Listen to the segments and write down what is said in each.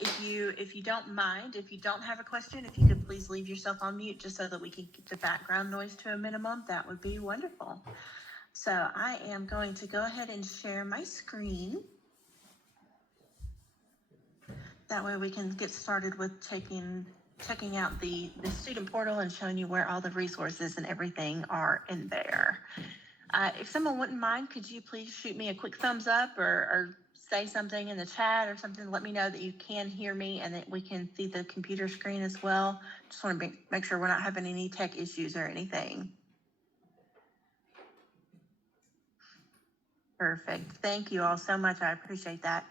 if you don't mind, if you don't have a question, if you could please leave yourself on mute just so that we can keep the background noise to a minimum, that would be wonderful. So I am going to go ahead and share my screen. That way we can get started with checking out the student portal and showing you where all the resources and everything are in there. If someone wouldn't mind, could you please shoot me a quick thumbs up or say something in the chat or something to let me know that you can hear me and that we can see the computer screen as well. Just want to make sure we're not having any tech issues or anything. Perfect. Thank you all so much. I appreciate that.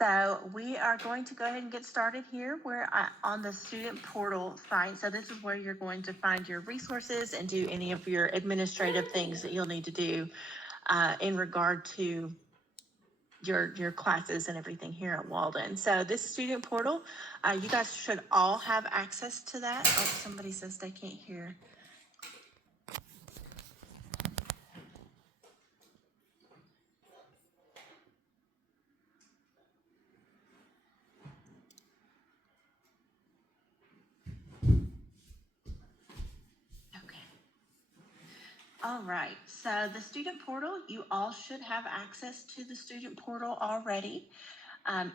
So we are going to go ahead and get started here. We're on the student portal site. So this is where you're going to find your resources and do any of your administrative things that you'll need to do in regard to your classes and everything here at Walden. So this student portal, you guys should all have access to that. Oh, somebody says they can't hear. Okay. All right, so the student portal, you all should have access to the student portal already.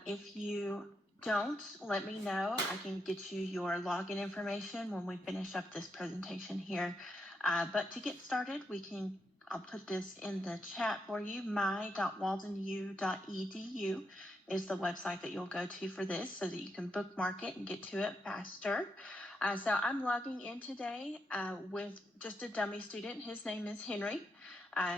If you don't, let me know. I can get you your login information when we finish up this presentation here. But to get started, I'll put this in the chat for you. my.waldenu.edu is the website that you'll go to for this so that you can bookmark it and get to it faster. So I'm logging in today with just a dummy student. His name is Henry.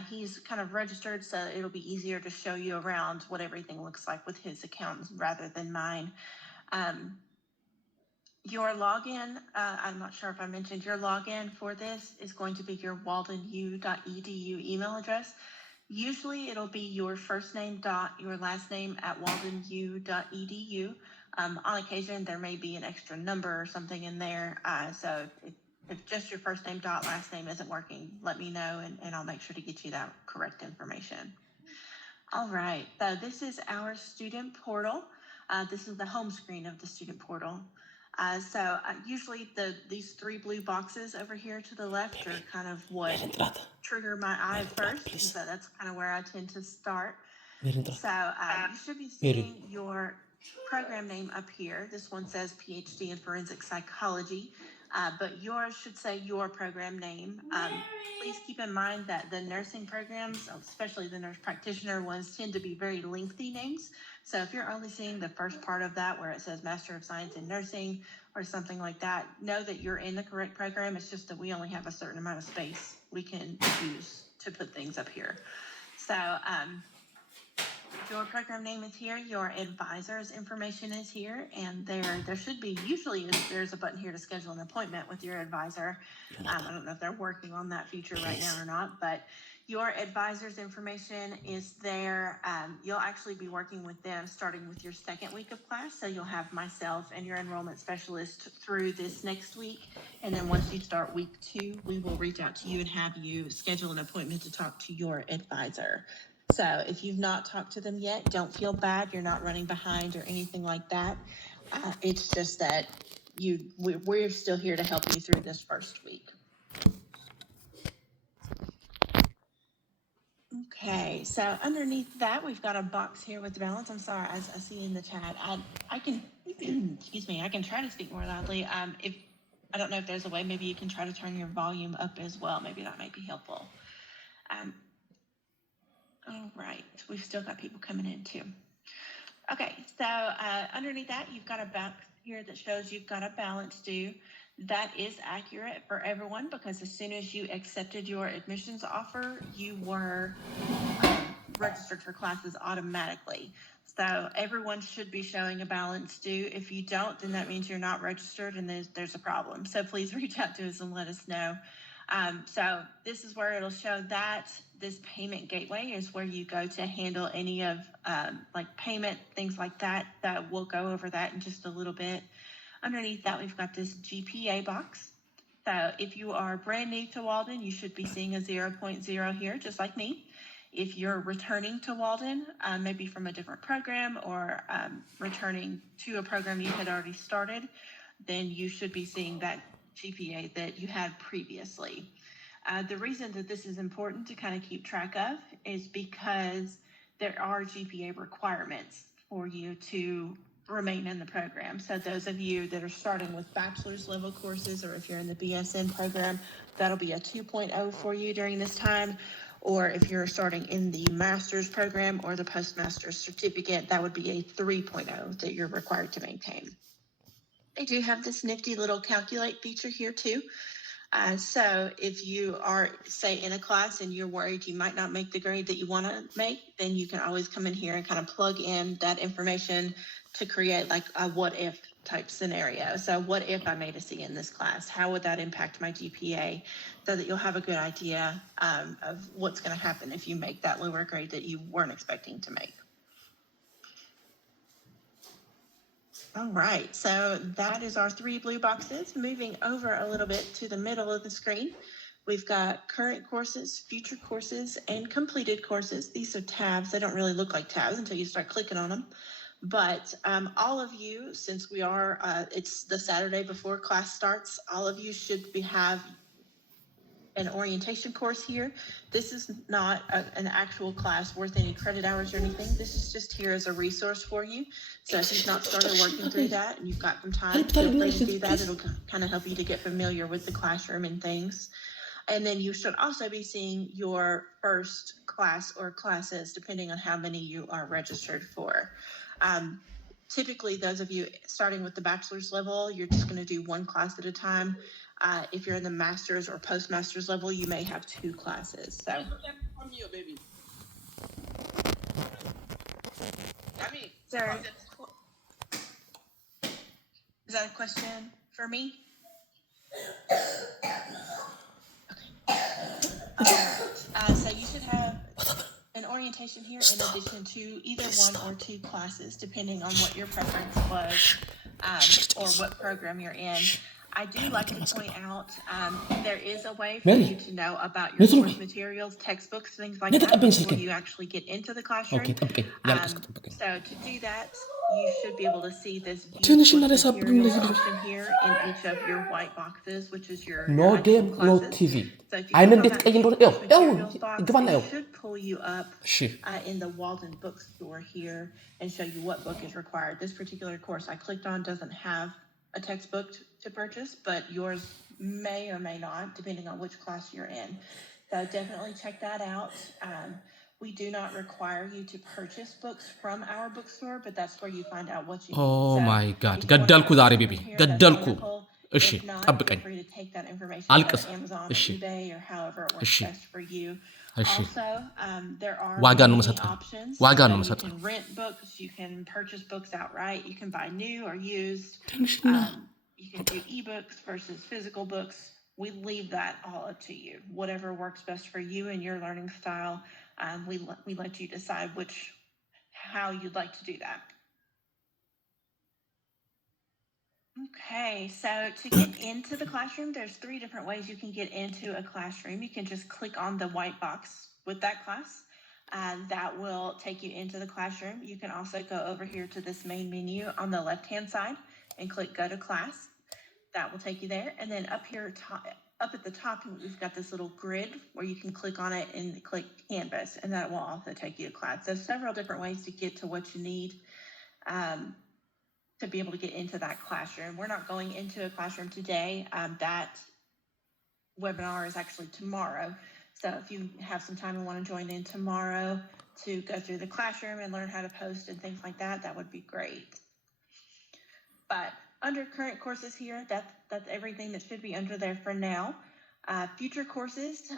He's kind of registered, so it'll be easier to show you around what everything looks like with his account rather than mine. Your login, I'm not sure if I mentioned, your login for this is going to be your waldenu.edu email address. Usually it'll be your first name dot your last name at waldenu.edu. On occasion, there may be an extra number or something in there. So if just your first name dot last name isn't working, let me know and I'll make sure to get you that correct information. All right, so this is our student portal. This is the home screen of the student portal. Usually these three blue boxes over here to the left are kind of what trigger my eye first. So that's kind of where I tend to start. So you should be seeing your program name up here. This one says PhD in Forensic Psychology, but yours should say your program name. Please keep in mind that the nursing programs, especially the nurse practitioner ones, tend to be very lengthy names. So if you're only seeing the first part of that where it says Master of Science in Nursing or something like that, know that you're in the correct program. It's just that we only have a certain amount of space we can use to put things up here. So your program name is here, your advisor's information is here, and there should be, usually there's a button here to schedule an appointment with your advisor. I don't know if they're working on that feature right now or not, but your advisor's information is there. You'll actually be working with them starting with your second week of class, so you'll have myself and your enrollment specialist through this next week, and then once you start week 2, we will reach out to you and have you schedule an appointment to talk to your advisor. So if you've not talked to them yet, don't feel bad. You're not running behind or anything like that. It's just that we're still here to help you through this first week. Okay, so underneath that, we've got a box here with the balance. I'm sorry, as I see in the chat, I can, excuse me, I can try to speak more loudly. If I don't know if there's a way, maybe you can try to turn your volume up as well. Maybe that might be helpful. All right, we've still got people coming in too. Okay, so underneath that, you've got a box here that shows you've got a balance due. That is accurate for everyone because as soon as you accepted your admissions offer, you were registered for classes automatically. So everyone should be showing a balance due. If you don't, then that means you're not registered and there's a problem. So please reach out to us and let us know. So this is where it'll show that. This payment gateway is where you go to handle any of like payment, things like that. We'll go over that in just a little bit. Underneath that, we've got this GPA box. So if you are brand new to Walden, you should be seeing a 0.0 here, just like me. If you're returning to Walden, maybe from a different program or returning to a program you had already started, then you should be seeing that GPA that you had previously. The reason that this is important to kind of keep track of is because there are GPA requirements for you to remain in the program. So those of you that are starting with bachelor's level courses, or if you're in the BSN program, that'll be a 2.0 for you during this time. Or if you're starting in the master's program or the postmaster's certificate, that would be a 3.0 that you're required to maintain. They do have this nifty little calculate feature here too. So if you are, say, in a class and you're worried you might not make the grade that you want to make, then you can always come in here and kind of plug in that information to create like a what if type scenario. So what if I made a C in this class? How would that impact my GPA? So that you'll have a good idea of what's going to happen if you make that lower grade that you weren't expecting to make. All right, so that is our 3 blue boxes. Moving over a little bit to the middle of the screen, we've got current courses, future courses, and completed courses. These are tabs. They don't really look like tabs until you start clicking on them. But all of you, since we are, it's the Saturday before class starts, all of you should have an orientation course here. This is not an actual class worth any credit hours or anything. This is just here as a resource for you. So if you've not started working through that and you've got some time, feel free to do that. It'll kind of help you to get familiar with the classroom and things. And then you should also be seeing your first class or classes, depending on how many you are registered for. Typically, those of you starting with the bachelor's level, you're just going to do one class at a time. If you're in the master's or postmaster's level, you may have 2 classes. So, sir, is that a question for me? Okay. So you should have an orientation here in addition to either 1 or 2 classes, depending on what your preference was or what program you're in. I do like to point out there is a way for you to know about your course materials, textbooks, things like that before you actually get into the classroom. So to do that, you should be able to see this view course materials option here in each of your white boxes, which is your No actual game, no classes. TV. So if you I'm click in on bit that ቀይ course እንደሆነ materials box, ግባና it ያው should pull you up in the Walden bookstore here and show you what book is required. This particular course I clicked on doesn't have a textbook to purchase, but yours may or may not, depending on which class you're in. So definitely check that out. We do not require you to purchase books from our bookstore, but that's where you find out what you need. Oh So my god if you wanna ገደልኩ ዛሬ purchase ቤቢ from here, that's ገደልኩ wonderful. እሺ If not, feel ጠብቀኝ free to take that information አልቅስ to Amazon እሺ or eBay or however it works እሺ best for you. እሺ Also, there are ዋጋ ነው many መሰጠው options. ዋጋ So ነው you መሰጠው can rent books, you can purchase books outright, you can buy new or used. ትንሽና You can do ebooks versus physical books. We leave that all up to you. Whatever works best for you and your learning style, we let you decide how you'd like to do that. Okay, so to get into the classroom, there's 3 different ways you can get into a classroom. You can just click on the white box with that class. That will take you into the classroom. You can also go over here to this main menu on the left-hand side and click Go to Class. That will take you there. And then up here, up at the top, we've got this little grid where you can click on it and click Canvas, and that will also take you to class. There's several different ways to get to what you need to be able to get into that classroom. We're not going into a classroom today. That webinar is actually tomorrow. So if you have some time and want to join in tomorrow to go through the classroom and learn how to post and things like that, that would be great. But under current courses here, that's everything that should be under there for now. Future courses,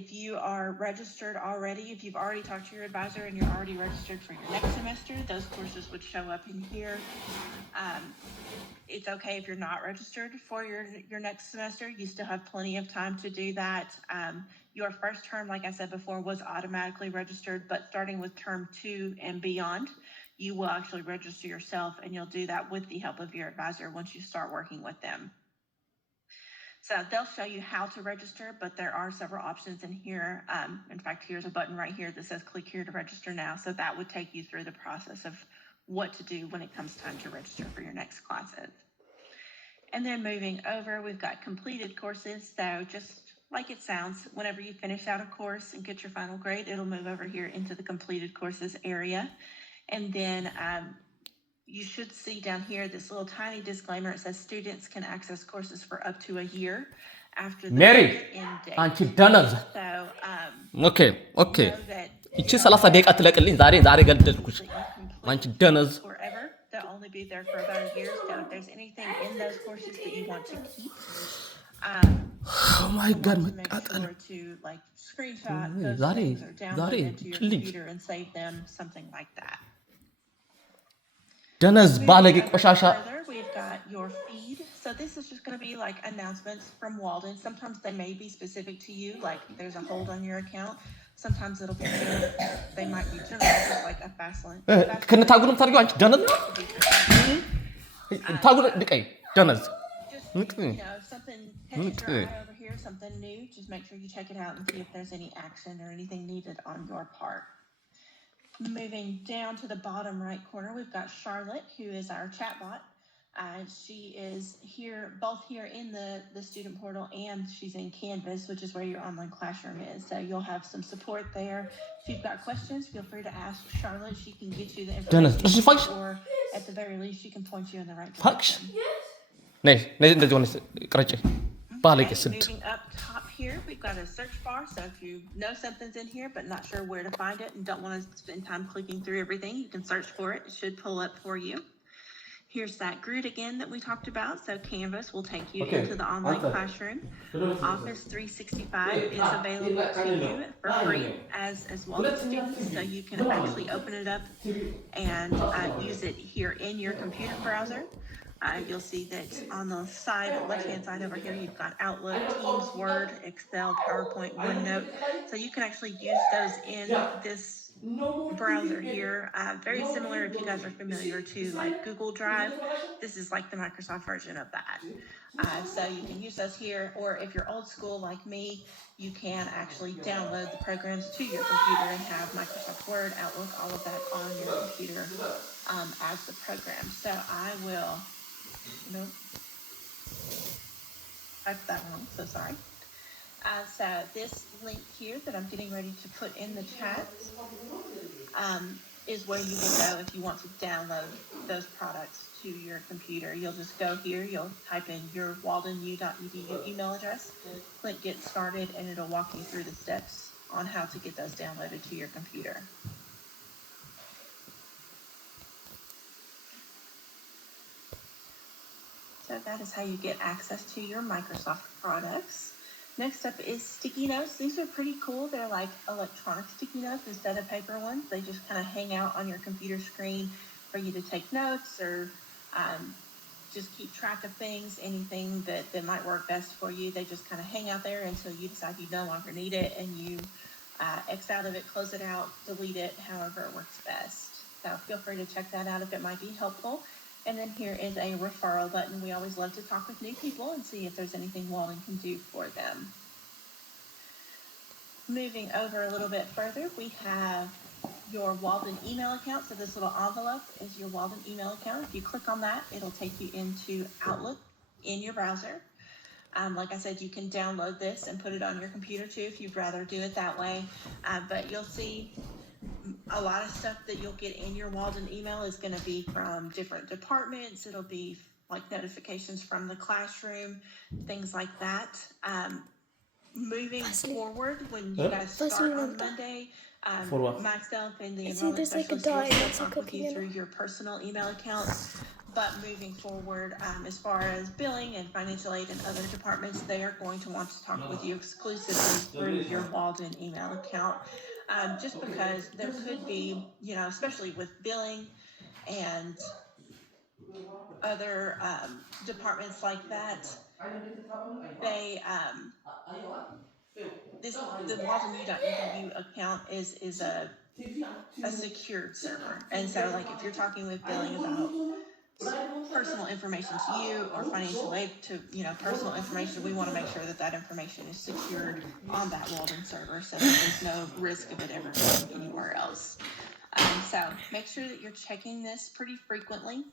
if you are registered already, if you've already talked to your advisor and you're already registered for your next semester, those courses would show up in here. It's okay if you're not registered for your next semester. You still have plenty of time to do that. Your first term, like I said before, was automatically registered, but starting with term 2 and beyond, you will actually register yourself, and you'll do that with the help of your advisor once you start working with them. So they'll show you how to register, but there are several options in here. In fact, here's a button right here that says click here to register now. So that would take you through the process of what to do when it comes time to register for your next classes. And then moving over, we've got completed courses. So just like it sounds, whenever you finish out a course and get your final grade, it'll move over here into the completed courses area. And then you should see down here this little tiny disclaimer. It says students can access courses for up to a year after the Mary, end date. አንቺ ደነዝ So ኦኬ ኦኬ know that ይቺ 30 ደቂቃ ትለቅልኝ ዛሬ ገደልኩሽ አንቺ ደነዝ forever. They'll only be there for about a year. So if there's anything in those courses that you want to keep, ኦ ማይ ጋድ make መቃጠል sure to like screenshot those ዛሬ things or download ዛሬ them to your ጭልኝ computer and save them, something like that. ደነዝ ባለጌ ቆሻሻ Further, we've got your feed. So this is just going to be like announcements from Walden. Sometimes they may be specific to you, like there's a hold on your account. Sometimes it'll be they might be general, just like a fast link. ከነታጉንም ታርጊው አንቺ ደነዝ ታጉ ድቀይ ደነዝ Just, you know, if something catches your eye over here, something new, just make sure you check it out and see if there's any action or anything needed on your part. Moving down to the bottom right corner, we've got Charlotte, who is our chatbot. She is here, both here in the student portal, and she's in Canvas, which is where your online classroom is. So you'll have some support there. If you've got questions, feel free to ask Charlotte. She can get you the information, or at the very least, she can point you in the right direction. እንደዚህ ሆነ ቅረጭ ባለጌ ስድ Moving up top here, we've got a search bar. So if you know something's in here but not sure where to find it and don't want to spend time clicking through everything, you can search for it. It should pull up for you. Here's that grid again that we talked about. So Canvas will take you into the online classroom. Office 365 is available to you for free as well as students. So you can actually open it up and use it here in your computer browser. You'll see that on the side, left-hand side over here, you've got Outlook, Teams, Word, Excel, PowerPoint, OneNote. So you can actually use those in this browser here. Very similar, if you guys are familiar, to like Google Drive. This is like the Microsoft version of that. So you can use those here, or if you're old school like me, you can actually download the programs to your computer and have Microsoft Word, Outlook, all of that on your computer as the program. So I will... No, typed that wrong, so sorry. So this link here that I'm getting ready to put in the chat is where you will go if you want to download those products to your computer. You'll just go here, you'll type in your waldenu.edu email address, click get started, and it'll walk you through the steps on how to get those downloaded to your computer. So that is how you get access to your Microsoft products. Next up is sticky notes. These are pretty cool. They're like electronic sticky notes instead of paper ones. They just kind of hang out on your computer screen for you to take notes or just keep track of things, anything that might work best for you. They just kind of hang out there until you decide you no longer need it and you X out of it, close it out, delete it, however it works best. So feel free to check that out if it might be helpful. And then here is a referral button. We always love to talk with new people and see if there's anything Walden can do for them. Moving over a little bit further, we have your Walden email account. So this little envelope is your Walden email account. If you click on that, it'll take you into Outlook in your browser. Like I said, you can download this and put it on your computer too if you'd rather do it that way. But you'll see a lot of stuff that you'll get in your Walden email is going to be from different departments. It'll be like notifications from the classroom, things like that. Moving forward, when you guys start on Monday, myself and the enrollment specialist will talk with you through your personal email accounts. But moving forward, as far as billing and financial aid and other departments, they are going to want to talk with you exclusively through your Walden email account. Just because there could be, you know, especially with billing and other departments like that, they the waldenu.edu account is a secured server, and so like if you're talking with billing about personal information to you or financial aid to, personal information, we want to make sure that that information is secured on that Walden server so that there's no risk of it ever going anywhere else. So make sure that you're checking this pretty frequently.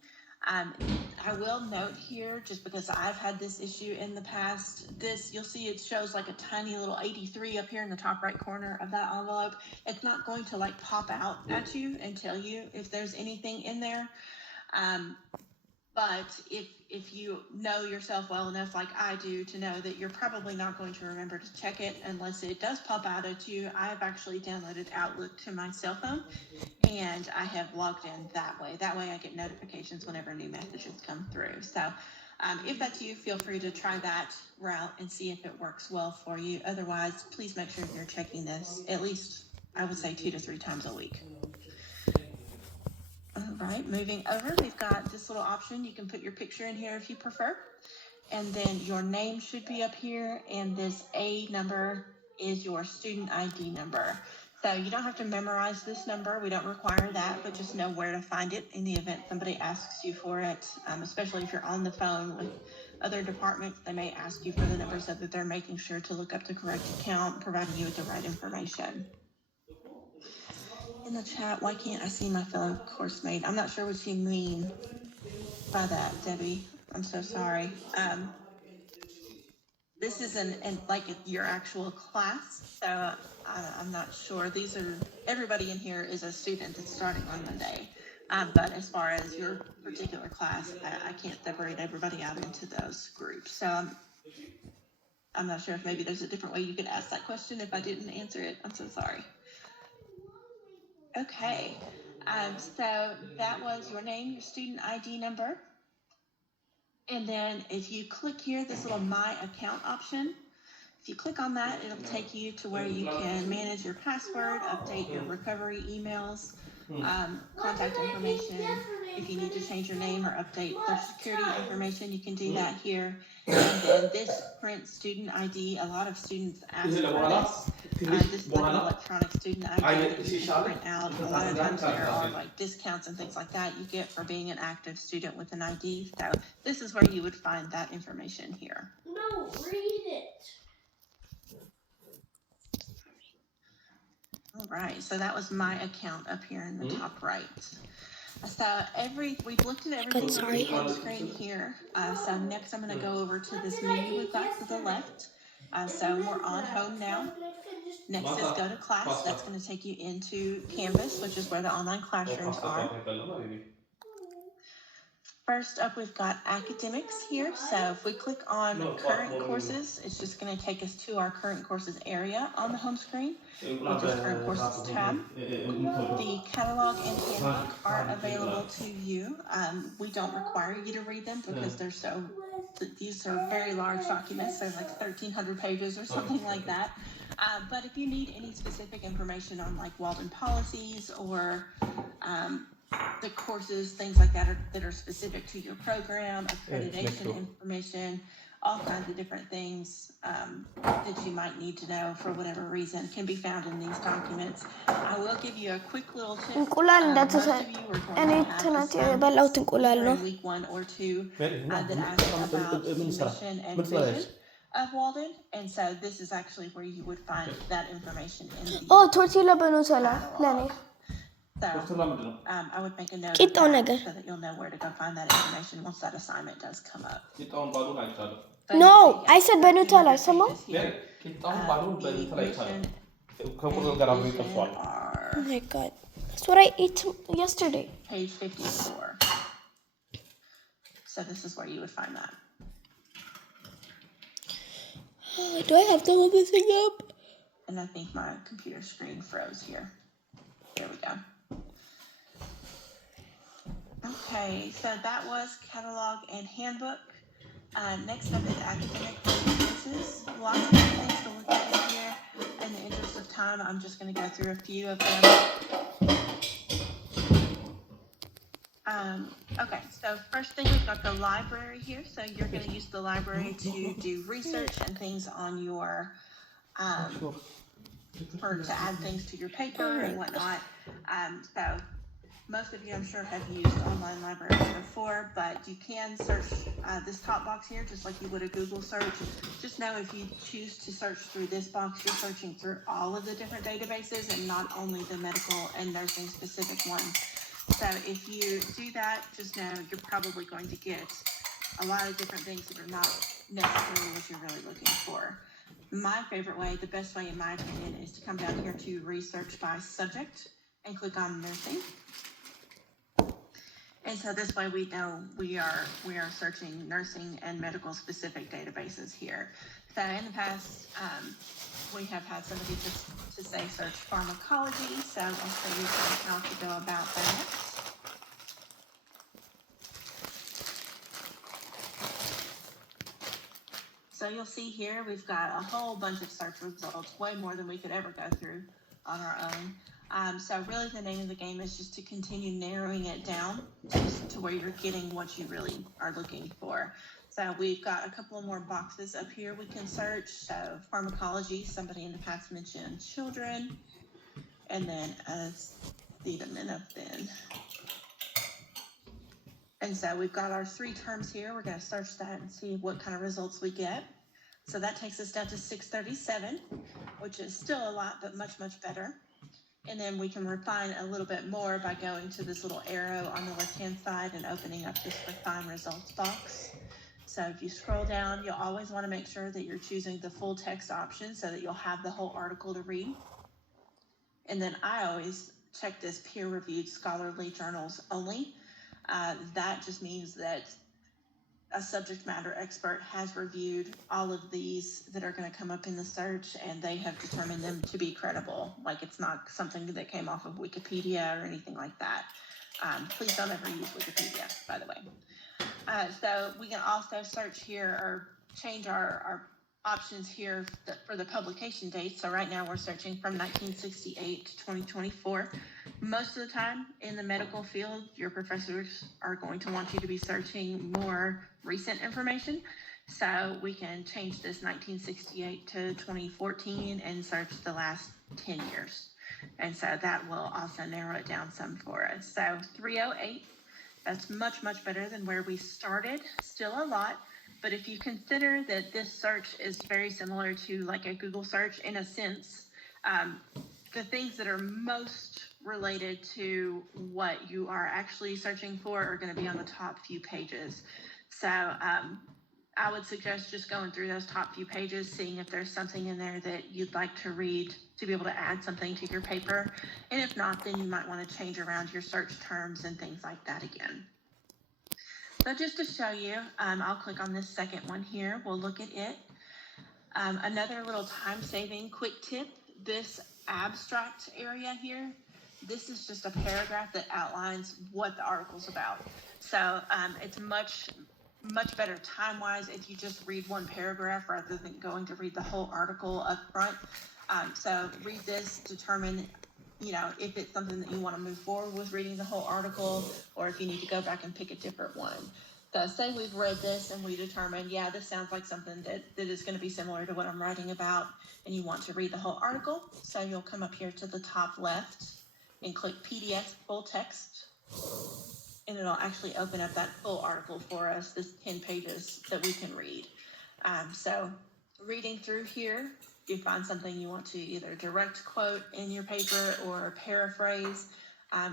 I will note here, just because I've had this issue in the past, you'll see it shows like a tiny little 83 up here in the top right corner of that envelope. It's not going to like pop out at you and tell you if there's anything in there. But if you know yourself well enough, like I do, to know that you're probably not going to remember to check it unless it does pop out at you, I've actually downloaded Outlook to my cell phone, and I have logged in that way. That way I get notifications whenever new messages come through. So if that's you, feel free to try that route and see if it works well for you. Otherwise, please make sure you're checking this at least, I would say, 2 to 3 times a week. All right, moving over, we've got this little option. You can put your picture in here if you prefer. And then your name should be up here. And this A number is your student ID number. So you don't have to memorize this number. We don't require that, but just know where to find it in the event somebody asks you for it, especially if you're on the phone with other departments. They may ask you for the number so that they're making sure to look up the correct account, providing you with the right information. In the chat, why can't I see my fellow course mate? I'm not sure what you mean by that, Debbie. I'm so sorry. This is your actual class, so I'm not sure. Everybody in here is a student that's starting on Monday. But as far as your particular class, I can't separate everybody out into those groups. So I'm not sure if maybe there's a different way you could ask that question. If I didn't answer it, I'm so sorry. Okay, so that was your name, your student ID number. And then if you click here, this little My Account option, if you click on that, it'll take you to where you can manage your password, update your recovery emails, contact information. If you need to change your name or update Social Security information, you can do that here. And then this print student ID, a lot of students ask for this. This is like an electronic student ID that you can print out. A lot of times there are like discounts and things like that you get for being an active student with an ID. So this is where you would find that information here. No, read it. All right, so that was my account up here in the top right. So we've looked at everything on the screen here. So next I'm going to go over to this menu we've got to the left. So we're on home now. Next is go to class. That's going to take you into Canvas, which is where the online classrooms are. First up, we've got academics here. So if we click on current courses, it's just going to take us to our current courses area on the home screen, which is current courses tab. The catalog and handbook are available to you. We don't require you to read them because these are very large documents. They're like 1,300 pages or something like that. But if you need any specific information on like Walden policies or the courses, things like that are specific to your program, accreditation information, all kinds of different things that you might need to know for whatever reason can be found in these documents. I will give you a quick little tip. Most of you are going to have week 1 or 2 that ask about mission and vision of Walden, and so this is actually where you would find that information in the catalog. So I would make a note of that so that you'll know where to go find that information once that assignment does come up. No, I said Benutella. Someone? Oh my god. That's what I ate yesterday. Page 54. So this is where you would find that. Do I have to hold this thing up? And I think my computer screen froze here. There we go. Okay, so that was catalog and handbook. Next up is academic resources. Lots of things to look at in here. In the interest of time, I'm just going to go through a few of them. Okay, so first thing, we've got the library here. So you're going to use the library to do research and things on your, to add things to your paper and whatnot. So Most of you, I'm sure, have used online libraries before, but you can search this top box here just like you would a Google search. Just know if you choose to search through this box, you're searching through all of the different databases and not only the medical and nursing specific ones. So if you do that, just know you're probably going to get a lot of different things that are not necessarily what you're really looking for. My favorite way, the best way in my opinion, is to come down here to research by subject and click on nursing. And so this way we know we are searching nursing and medical specific databases here. So in the past, we have had somebody to say search pharmacology. So I'll show you how to go about that. So you'll see here, we've got a whole bunch of search results, way more than we could ever go through on our own. So really the name of the game is just to continue narrowing it down to where you're getting what you really are looking for. So we've got a couple of more boxes up here we can search. So pharmacology, somebody in the past mentioned children, and then acetaminophen. And so we've got our 3 terms here. We're going to search that and see what kind of results we get. So that takes us down to 637, which is still a lot, but much, much better. And then we can refine a little bit more by going to this little arrow on the left-hand side and opening up this refine results box. So if you scroll down, you'll always want to make sure that you're choosing the full text option so that you'll have the whole article to read. And then I always check this peer-reviewed scholarly journals only. That just means that a subject matter expert has reviewed all of these that are going to come up in the search, and they have determined them to be credible. Like, it's not something that came off of Wikipedia or anything like that. Please don't ever use Wikipedia, by the way. So we can also search here or change our options here for the publication date. So right now we're searching from 1968 to 2024. Most of the time in the medical field, your professors are going to want you to be searching more recent information. So we can change this 1968 to 2014 and search the last 10 years. And so that will also narrow it down some for us. So 308, that's much, much better than where we started. Still a lot. But if you consider that this search is very similar to like a Google search in a sense, the things that are most related to what you are actually searching for are going to be on the top few pages. So I would suggest just going through those top few pages, seeing if there's something in there that you'd like to read to be able to add something to your paper. And if not, then you might want to change around your search terms and things like that again. So just to show you, I'll click on this second one here. We'll look at it. Another little time-saving quick tip, this abstract area here, this is just a paragraph that outlines what the article's about. So it's much better time-wise if you just read one paragraph rather than going to read the whole article up front. So read this, determine if it's something that you want to move forward with reading the whole article, or if you need to go back and pick a different one. So say we've read this and we determine, yeah, this sounds like something that is going to be similar to what I'm writing about, and you want to read the whole article. So you'll come up here to the top left and click PDF full text, and it'll actually open up that full article for us, this 10 pages that we can read. So reading through here, if you find something you want to either direct quote in your paper or paraphrase,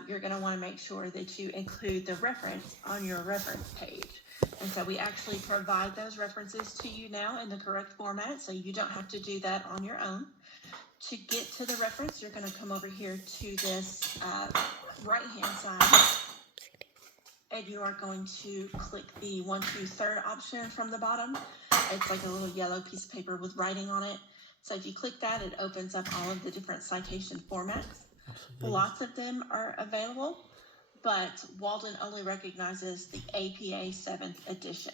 you're going to want to make sure that you include the reference on your reference page. And so we actually provide those references to you now in the correct format, so you don't have to do that on your own. To get to the reference, you're going to come over here to this right-hand side, and you are going to click the 1, 2, 3rd option from the bottom. It's like a little yellow piece of paper with writing on it. So if you click that, it opens up all of the different citation formats. Lots of them are available, but Walden only recognizes the APA 7th edition.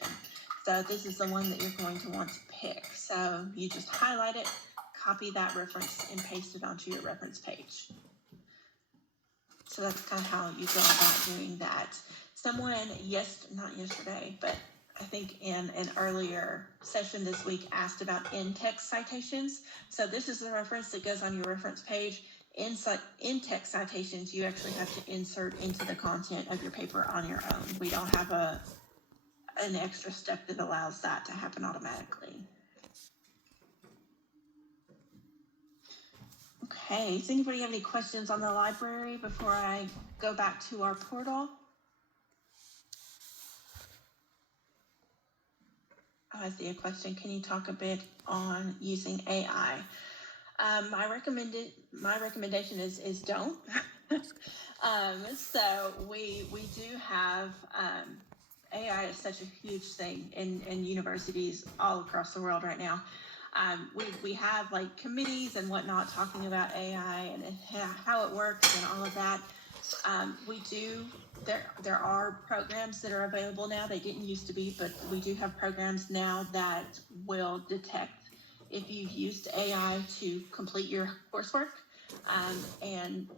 So this is the one that you're going to want to pick. So you just highlight it, copy that reference, and paste it onto your reference page. So that's kind of how you go about doing that. Someone, not yesterday, but I think in an earlier session this week, asked about in-text citations. So this is the reference that goes on your reference page. in-text citations, you actually have to insert into the content of your paper on your own. We don't have an extra step that allows that to happen automatically. Okay, does anybody have any questions on the library before I go back to our portal? Oh, I see a question. Can you talk a bit on using AI? My recommendation is don't. So we do have AI is such a huge thing in universities all across the world right now. We have like committees and whatnot talking about AI and how it works and all of that. There are programs that are available now. They didn't used to be, but we do have programs now that will detect if you've used AI to complete your coursework. And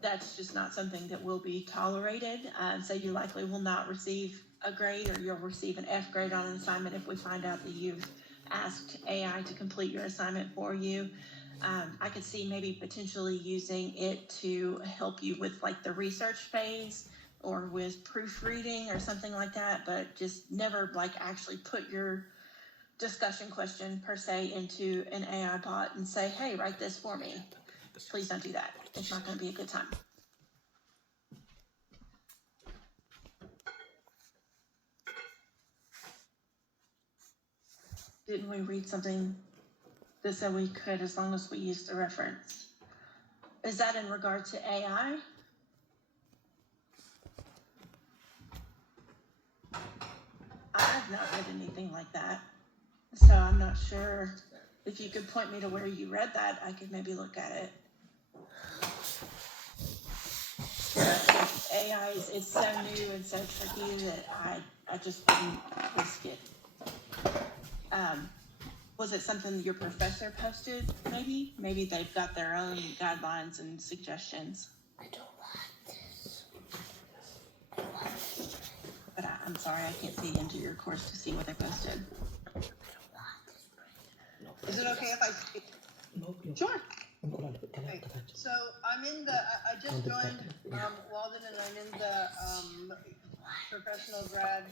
that's just not something that will be tolerated. So you likely will not receive a grade, or you'll receive an F grade on an assignment if we find out that you've asked AI to complete your assignment for you. I could see maybe potentially using it to help you with like the research phase or with proofreading or something like that, but just never like actually put your discussion question per se into an AI bot and say, hey, write this for me. Please don't do that. It's not going to be a good time. Didn't we read something that said we could as long as we used the reference? Is that in regard to AI? I've not read anything like that. So I'm not sure. If you could point me to where you read that, I could maybe look at it. AI is so new and so tricky that I just wouldn't risk it. Was it something your professor posted, maybe? Maybe they've got their own guidelines and suggestions. I don't want this. But I'm sorry, I can't see into your course to see what they posted. Is it okay if I speak? Sure. Okay. So I'm in the, I just joined Walden, and I'm in the professional grad,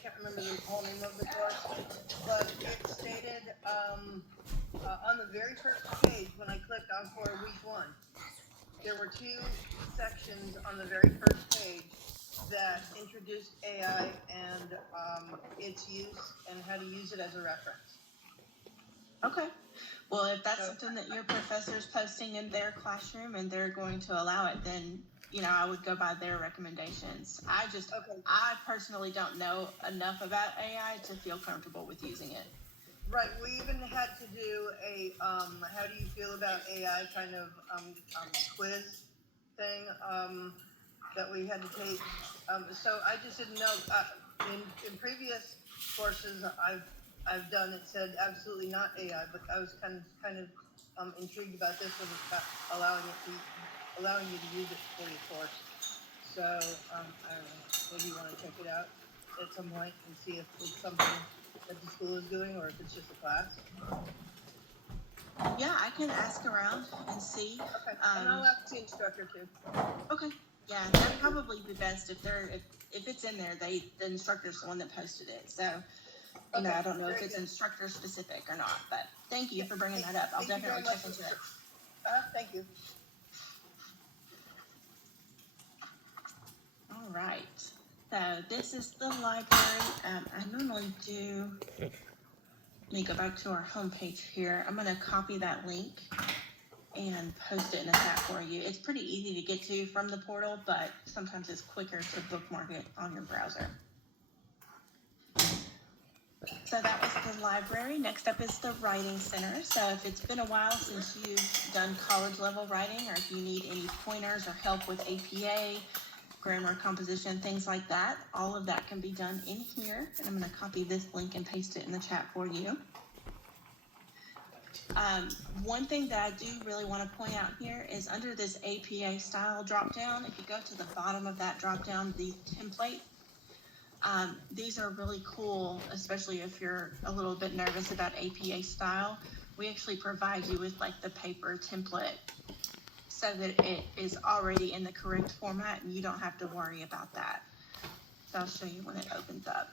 can't remember the whole name of the course, but it stated on the very first page when I clicked on for week 1, there were 2 sections on the very first page that introduced AI and its use and how to use it as a reference. Okay. Well, if that's something that your professor's posting in their classroom and they're going to allow it, then, I would go by their recommendations. I personally don't know enough about AI to feel comfortable with using it. Right. We even had to do a, how do you feel about AI kind of quiz thing that we had to take. So I just didn't know, in previous courses I've done, it said absolutely not AI, but I was kind of intrigued about this one. It's about allowing you to use it for your course. So I don't know, maybe you want to check it out at some point and see if it's something that the school is doing or if it's just a class. Yeah, I can ask around and see. Okay, and I'll ask the instructor too. Okay. Yeah, that'd probably be best if it's in there. The instructor's the one that posted it. So, Okay, I don't know if very it's good. instructor specific or not. But thank you for bringing that up. I'll Thank you very definitely check much. into it. Thank you. All right. So this is the library. I normally do. Let me go back to our homepage here. I'm going to copy that link and post it in the chat for you. It's pretty easy to get to from the portal, but sometimes it's quicker to bookmark it on your browser. So that was the library. Next up is the Writing Center. So if it's been a while since you've done college level writing, or if you need any pointers or help with APA, grammar, composition, things like that, all of that can be done in here. And I'm going to copy this link and paste it in the chat for you. One thing that I do really want to point out here is under this APA style dropdown, if you go to the bottom of that dropdown, the template, these are really cool, especially if you're a little bit nervous about APA style. We actually provide you with like the paper template so that it is already in the correct format and you don't have to worry about that. So I'll show you when it opens up.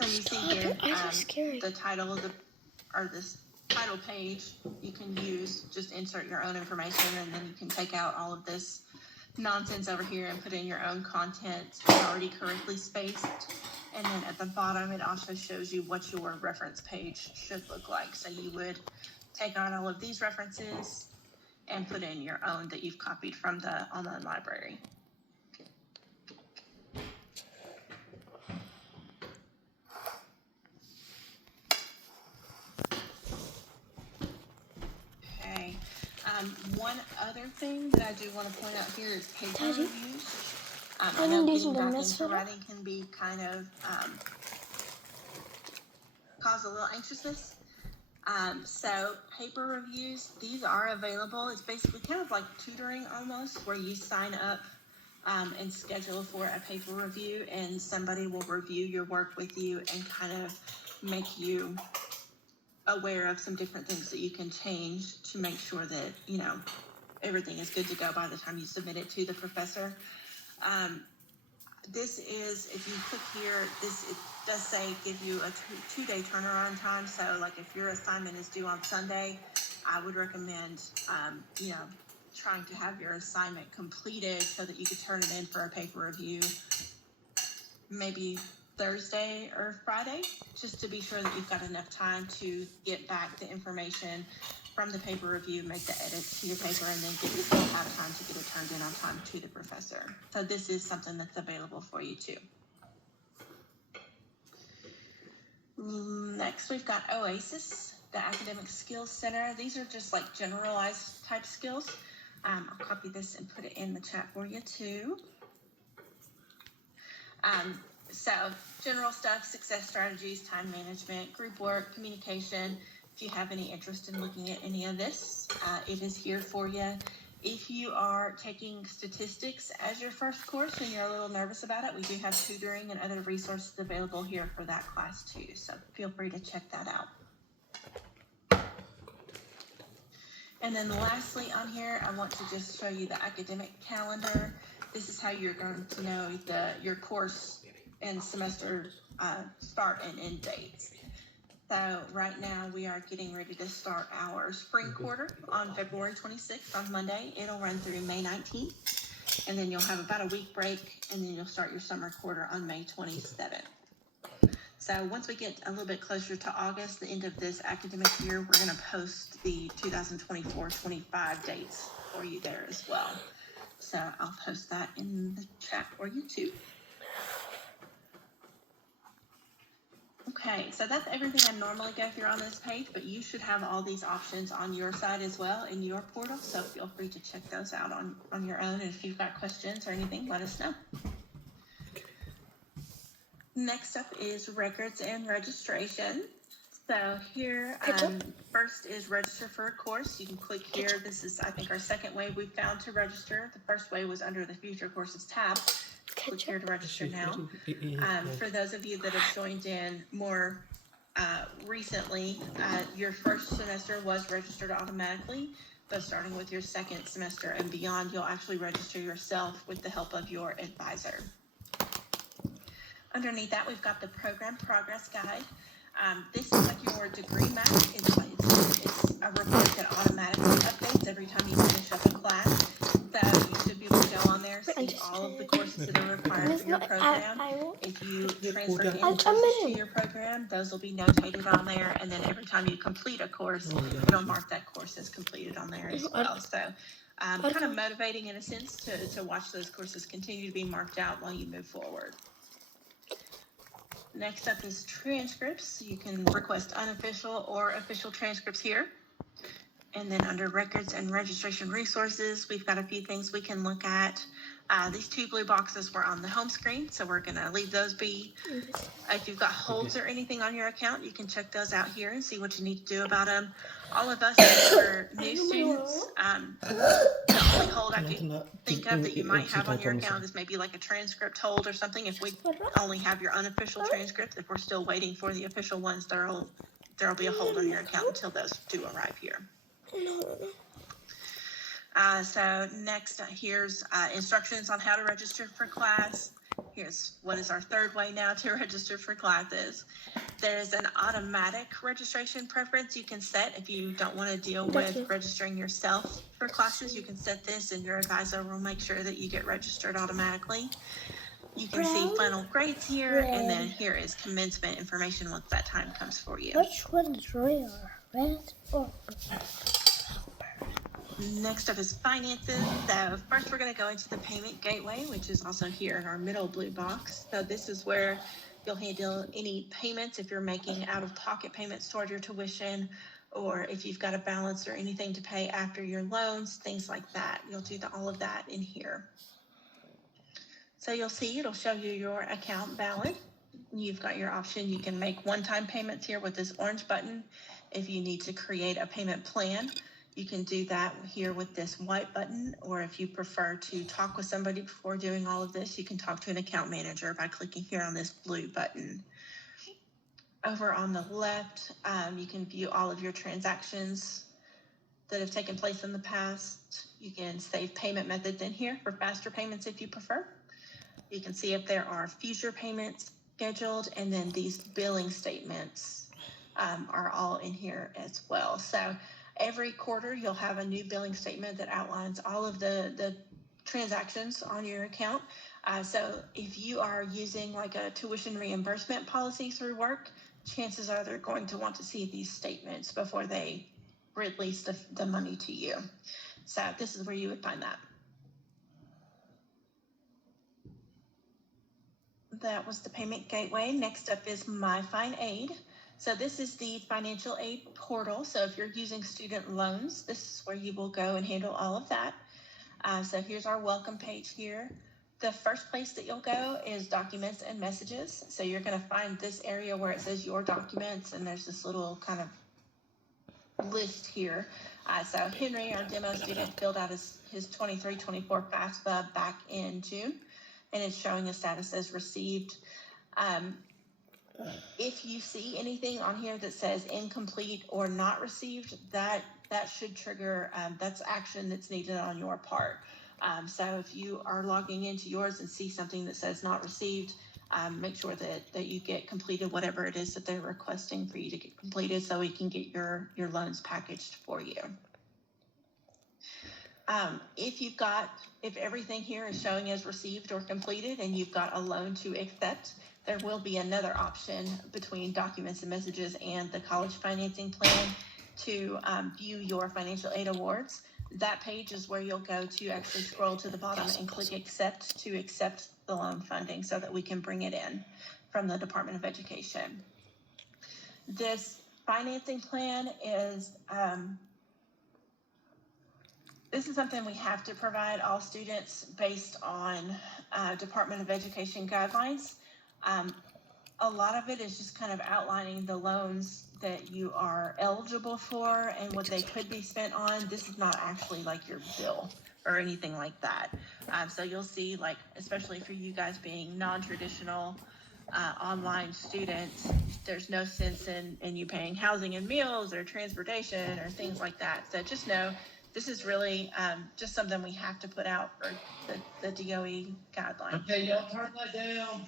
So you see here, the title of this title page, you can use, just insert your own information, and then you can take out all of this nonsense over here and put in your own content already correctly spaced. And then at the bottom, it also shows you what your reference page should look like. So you would take out all of these references and put in your own that you've copied from the online library. Okay. One other thing that I do want to point out here is paper reviews. I know getting back into writing can be kind of cause a little anxiousness. So paper reviews, these are available. It's basically kind of like tutoring almost, where you sign up and schedule for a paper review, and somebody will review your work with you and kind of make you aware of some different things that you can change to make sure that, you know, everything is good to go by the time you submit it to the professor. This is, if you click here, it does say give you a two-day turnaround time. So like if your assignment is due on Sunday, I would recommend, you know, trying to have your assignment completed so that you could turn it in for a paper review maybe Thursday or Friday, just to be sure that you've got enough time to get back the information from the paper review, make the edits to your paper, and then still have time to get it turned in on time to the professor. So this is something that's available for you too. Next, we've got OASIS, the Academic Skills Center. These are just like generalized type skills. I'll copy this and put it in the chat for you too. So general stuff, success strategies, time management, group work, communication. If you have any interest in looking at any of this, it is here for you. If you are taking statistics as your first course and you're a little nervous about it, we do have tutoring and other resources available here for that class too. So feel free to check that out. And then lastly on here, I want to just show you the academic calendar. This is how you're going to know your course and semester start and end dates. So right now we are getting ready to start our spring quarter on February 26th on Monday. It'll run through May 19th, and then you'll have about a week break, and then you'll start your summer quarter on May 27th. So once we get a little bit closer to August, the end of this academic year, we're going to post the 2024-25 dates for you there as well. So I'll post that in the chat for you too. Okay, so that's everything I normally go through on this page, but you should have all these options on your side as well in your portal, so feel free to check those out on your own. And if you've got questions or anything, let us know. Next up is records and registration. So here, first is register for a course. You can click here. This is, I think, our second way we found to register. The first way was under the Future Courses tab. Click here to register now. For those of you that have joined in more recently, your first semester was registered automatically, but starting with your second semester and beyond, you'll actually register yourself with the help of your advisor. Underneath that, we've got the Program Progress Guide. This is like your degree map. It's a report that automatically updates every time you finish up a class. So you should be able to go on there, see all of the courses that are required for your program. If you transfer any courses to your program, those will be notated on there. And then every time you complete a course, it'll mark that course as completed on there as well. So kind of motivating in a sense to watch those courses continue to be marked out while you move forward. Next up is transcripts. You can request unofficial or official transcripts here. And then under records and registration resources, we've got a few things we can look at. These two blue boxes were on the home screen, so we're going to leave those be. If you've got holds or anything on your account, you can check those out here and see what you need to do about them. All of us for new students, the only hold I can think of that you might have on your account is maybe like a transcript hold or something. If we only have your unofficial transcripts, if we're still waiting for the official ones, they'll there'll be a hold on your account until those do arrive here. No. So next, here's instructions on how to register for class. Here's what is our third way now to register for classes. There's an automatic registration preference you can set if you don't want to deal with registering yourself for classes. You can set this and your advisor will make sure that you get registered automatically. You can see final grades here, and then here is commencement information once that time comes for you. Which one is real? Red or Next up is finances. So first we're going to go into the payment gateway, which is also here in our middle blue box. So this is where you'll handle any payments if you're making out-of-pocket payments toward your tuition, or if you've got a balance or anything to pay after your loans, things like that. You'll do all of that in here. So you'll see it'll show you your account balance. You've got your option. You can make one-time payments here with this orange button. If you need to create a payment plan, you can do that here with this white button, or if you prefer to talk with somebody before doing all of this, you can talk to an account manager by clicking here on this blue button. Over on the left, you can view all of your transactions that have taken place in the past. You can save payment methods in here for faster payments if you prefer. You can see if there are future payments scheduled, and then these billing statements are all in here as well. So every quarter, you'll have a new billing statement that outlines all of the transactions on your account. So if you are using like a tuition reimbursement policy through work, chances are they're going to want to see these statements before they release the money to you. So this is where you would find that. That was the payment gateway. Next up is MyFinAid. So this is the financial aid portal. So if you're using student loans, this is where you will go and handle all of that. So here's our welcome page here. The first place that you'll go is documents and messages. So you're going to find this area where it says your documents, and there's this little kind of list here. So Henry, our demo student, filled out his 23-24 FAFSA back in June, and it's showing a status as received. If you see anything on here that says incomplete or not received, that should trigger, that's action that's needed on your part. So if you are logging into yours and see something that says not received, make sure that you get completed whatever it is that they're requesting for you to get completed, so we can get your loans packaged for you. If everything here is showing as received or completed and you've got a loan to accept, there will be another option between documents and messages and the college financing plan to view your financial aid awards. That page is where you'll go to actually scroll to the bottom and click accept to accept the loan funding so that we can bring it in from the Department of Education. This financing plan is this is something we have to provide all students based on Department of Education guidelines. A lot of it is just kind of outlining the loans that you are eligible for and what they could be spent on. This is not actually like your bill or anything like that. So you'll see, like, especially for you guys being non-traditional online students, there's no sense in you paying housing and meals or transportation or things like that. So just know this is really just something we have to put out for the DOE guideline. Okay, y'all turn that down.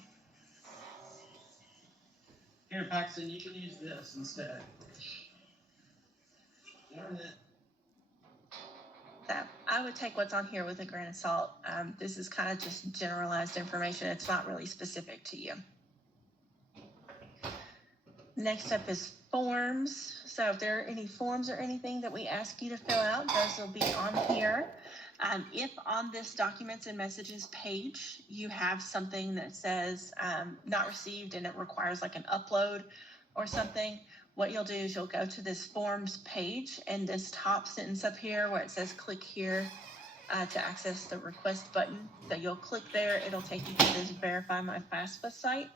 Here, Paxton, you can use this instead. Darn it. So I would take what's on here with a grain of salt. This is kind of just generalized information. It's not really specific to you. Next up is forms. So if there are any forms or anything that we ask you to fill out, those will be on here. If on this documents and messages page, you have something that says not received and it requires like an upload or something, what you'll do is you'll go to this forms page and this top sentence up here where it says click here to access the request button. So you'll click there, it'll take you to this Verify My FAFSA site.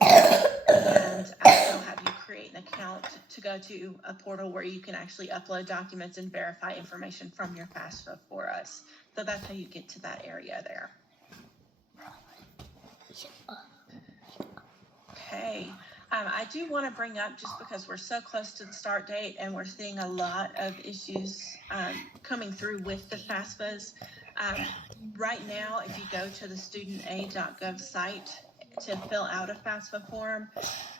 And it'll have you create an account to go to a portal where you can actually upload documents and verify information from your FAFSA for us. So that's how you get to that area there. Okay. I do want to bring up, just because we're so close to the start date and we're seeing a lot of issues coming through with the FAFSAs. Right now, if you go to the studentaid.gov site to fill out a FAFSA form,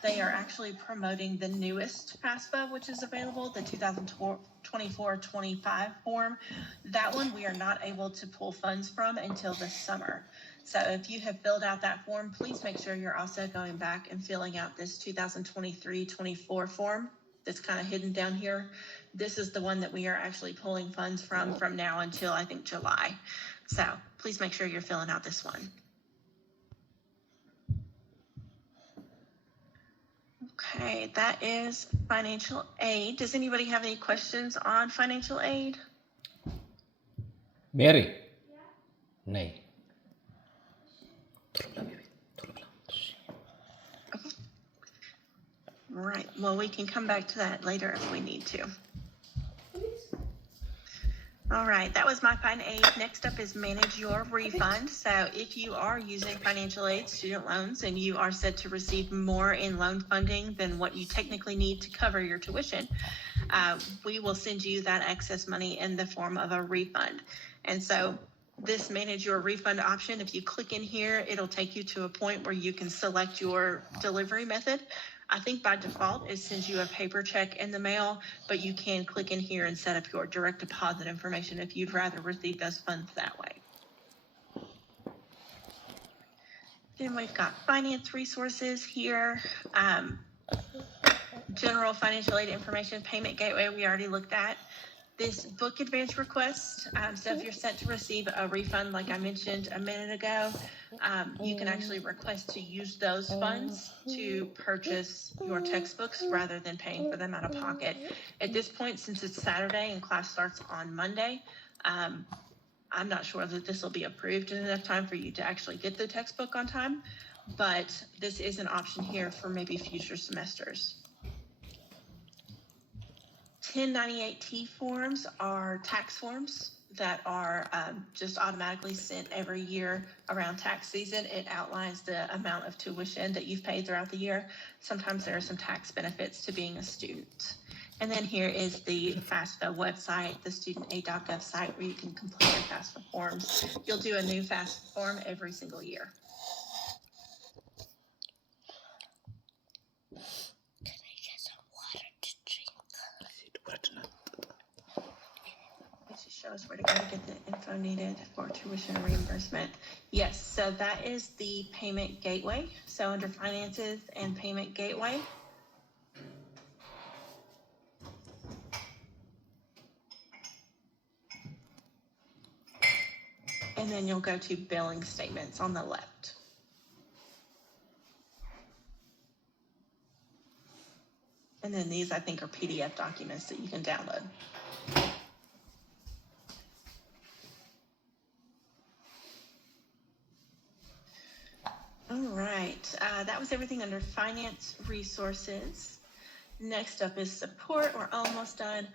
they are actually promoting the newest FAFSA, which is available, the 2024-25 form. That one we are not able to pull funds from until this summer. So if you have filled out that form, please make sure you're also going back and filling out this 2023-24 form that's kind of hidden down here. This is the one that we are actually pulling funds from now until, I think, July. So please make sure you're filling out this one. Okay, that is financial aid. Does anybody have any questions on financial aid? Mary. Nay. Right, well, we can come back to that later if we need to. All right, that was my Fin Aid. Next up is manage your refund. So if you are using financial aid student loans and you are set to receive more in loan funding than what you technically need to cover your tuition, we will send you that excess money in the form of a refund. And so this manage your refund option, if you click in here, it'll take you to a point where you can select your delivery method. I think by default, it sends you a paper check in the mail, but you can click in here and set up your direct deposit information if you'd rather receive those funds that way. Then we've got finance resources here. General financial aid information, payment gateway, we already looked at. This book advance request, so if you're set to receive a refund, like I mentioned a minute ago, you can actually request to use those funds to purchase your textbooks rather than paying for them out of pocket. At this point, since it's Saturday and class starts on Monday, I'm not sure that this will be approved in enough time for you to actually get the textbook on time, but this is an option here for maybe future semesters. 1098-T forms are tax forms that are just automatically sent every year around tax season. It outlines the amount of tuition that you've paid throughout the year. Sometimes there are some tax benefits to being a student. And then here is the FAFSA website, the studentaid.gov site, where you can complete your FAFSA forms. You'll do a new FAFSA form every single year. Show us where to go to get the info needed for tuition reimbursement. Yes, so that is the payment gateway. So under finances and payment gateway. And then you'll go to billing statements on the left. And then these, I think, are PDF documents that you can download. All right, that was everything under finance resources. Next up is support. We're almost done.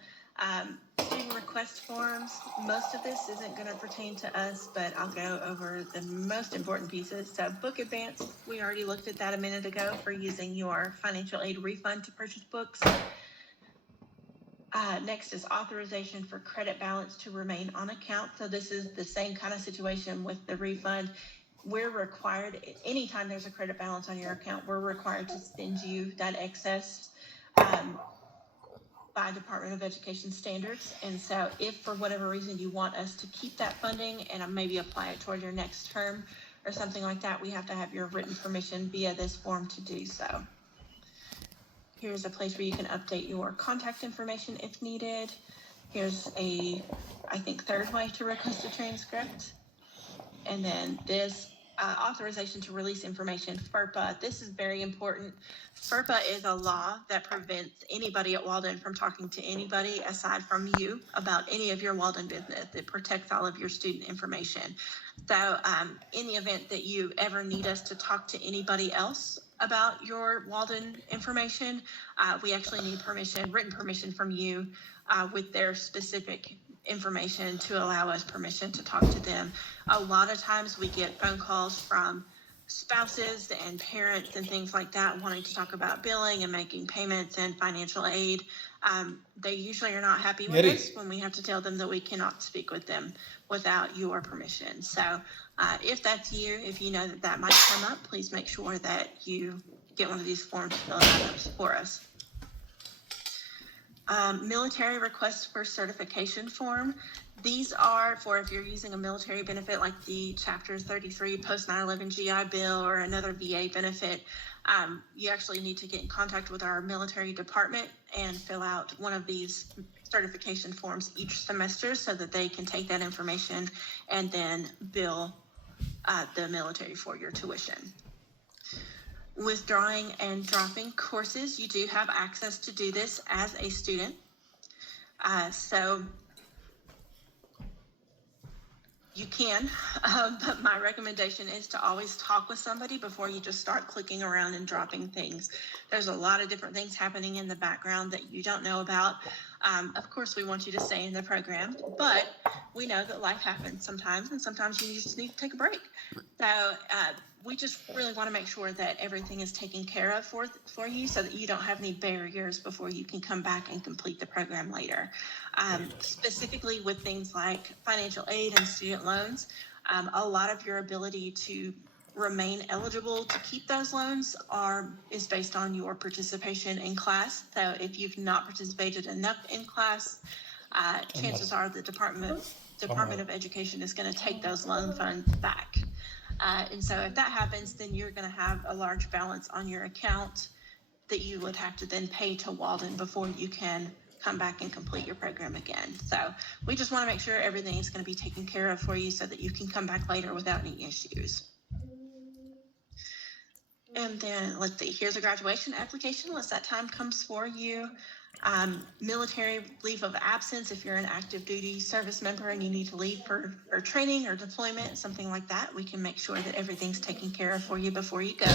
Student request forms. Most of this isn't going to pertain to us, but I'll go over the most important pieces. So book advance, we already looked at that a minute ago for using your financial aid refund to purchase books. Next is authorization for credit balance to remain on account. So this is the same kind of situation with the refund. We're required, anytime there's a credit balance on your account, we're required to send you that excess by Department of Education standards. And so if for whatever reason you want us to keep that funding and maybe apply it toward your next term or something like that, we have to have your written permission via this form to do so. Here's a place where you can update your contact information if needed. Here's a, I think, third way to request a transcript. And then this authorization to release information, FERPA. This is very important. FERPA is a law that prevents anybody at Walden from talking to anybody aside from you about any of your Walden business. It protects all of your student information. So in the event that you ever need us to talk to anybody else about your Walden information, we actually need permission, written permission from you with their specific information to allow us permission to talk to them. A lot of times we get phone calls from spouses and parents and things like that wanting to talk about billing and making payments and financial aid, they usually are not happy with Mary. us when we have to tell them that we cannot speak with them without your permission. So if that's you, if you know that that might come up, please make sure that you get one of these forms filled out for us. Military request for certification form. These are for if you're using a military benefit like the Chapter 33 post 9/11 GI Bill or another VA benefit. You actually need to get in contact with our military department and fill out one of these certification forms each semester so that they can take that information and then bill the military for your tuition. Withdrawing and dropping courses, you do have access to do this as a student. So you can, but my recommendation is to always talk with somebody before you just start clicking around and dropping things. There's a lot of different things happening in the background that you don't know about. Of course, we want you to stay in the program, but we know that life happens sometimes, and sometimes you just need to take a break. So we just really want to make sure that everything is taken care of for you so that you don't have any barriers before you can come back and complete the program later. Specifically with things like financial aid and student loans, a lot of your ability to remain eligible to keep those loans is based on your participation in class. So if you've not participated enough in class, chances are the Department of Education is going to take those loan funds back. And so if that happens, then you're going to have a large balance on your account that you would have to then pay to Walden before you can come back and complete your program again. So we just want to make sure everything is going to be taken care of for you so that you can come back later without any issues. And then let's see, here's a graduation application once that time comes for you. Military leave of absence, if you're an active duty service member and you need to leave for training or deployment, something like that, we can make sure that everything's taken care of for you before you go.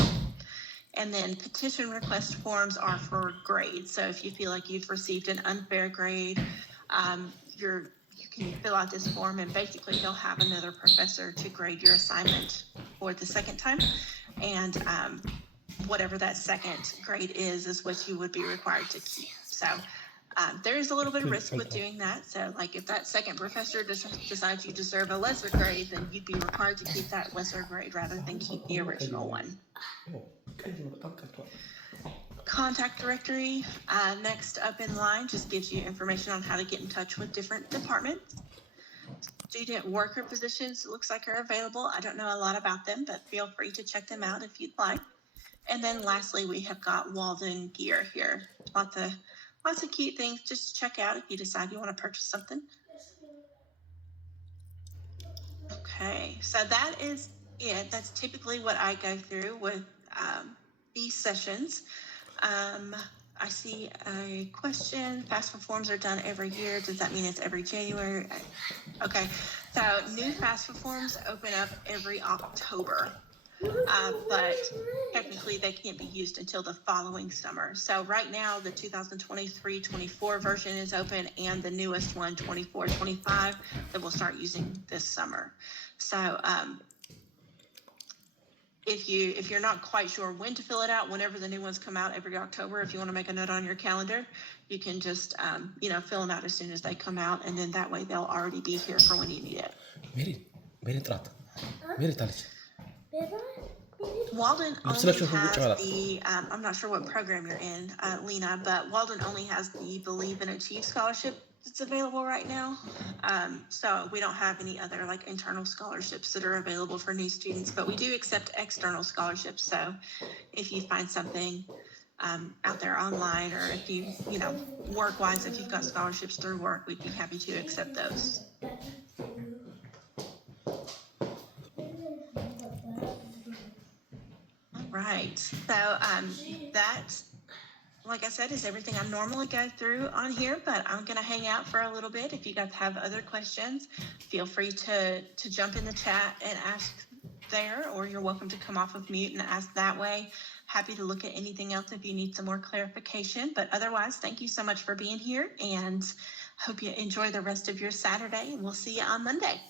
And then petition request forms are for grades. So if you feel like you've received an unfair grade, you can fill out this form and basically they'll have another professor to grade your assignment for the second time. And whatever that second grade is what you would be required to keep. So there is a little bit of risk with doing that. So like if that second professor decides you deserve a lesser grade, then you'd be required to keep that lesser grade rather than keep the original one. Contact directory, next up in line, just gives you information on how to get in touch with different departments. Student worker positions, looks like are available. I don't know a lot about them, but feel free to check them out if you'd like. And then lastly, we have got Walden gear here. Lots of cute things just to check out if you decide you want to purchase something. Okay, so that is it. That's typically what I go through with these sessions. I see a question. FAFSA forms are done every year. Does that mean it's every January? Okay, so new FAFSA forms open up every October. But technically they can't be used until the following summer. So right now the 2023-24 version is open and the newest one, 24-25, that we'll start using this summer. So if you're not quite sure when to fill it out, whenever the new ones come out every October, if you want to make a note on your calendar, you can just fill them out as soon as they come out, and then that way they'll already be here for when you need it. Mary, Walden only has the, I'm not sure what program you're in, Lena, but Walden only has the Believe and Achieve scholarship that's available right now. So we don't have any other like internal scholarships that are available for new students, but we do accept external scholarships. So if you find something out there online, or if you work-wise, if you've got scholarships through work, we'd be happy to accept those. Right. So that, like I said, is everything I normally go through on here, but I'm going to hang out for a little bit. If you guys have other questions, feel free to jump in the chat and ask there, or you're welcome to come off of mute and ask that way. Happy to look at anything else if you need some more clarification. But otherwise, thank you so much for being here, and hope you enjoy the rest of your Saturday. We'll see you on Monday.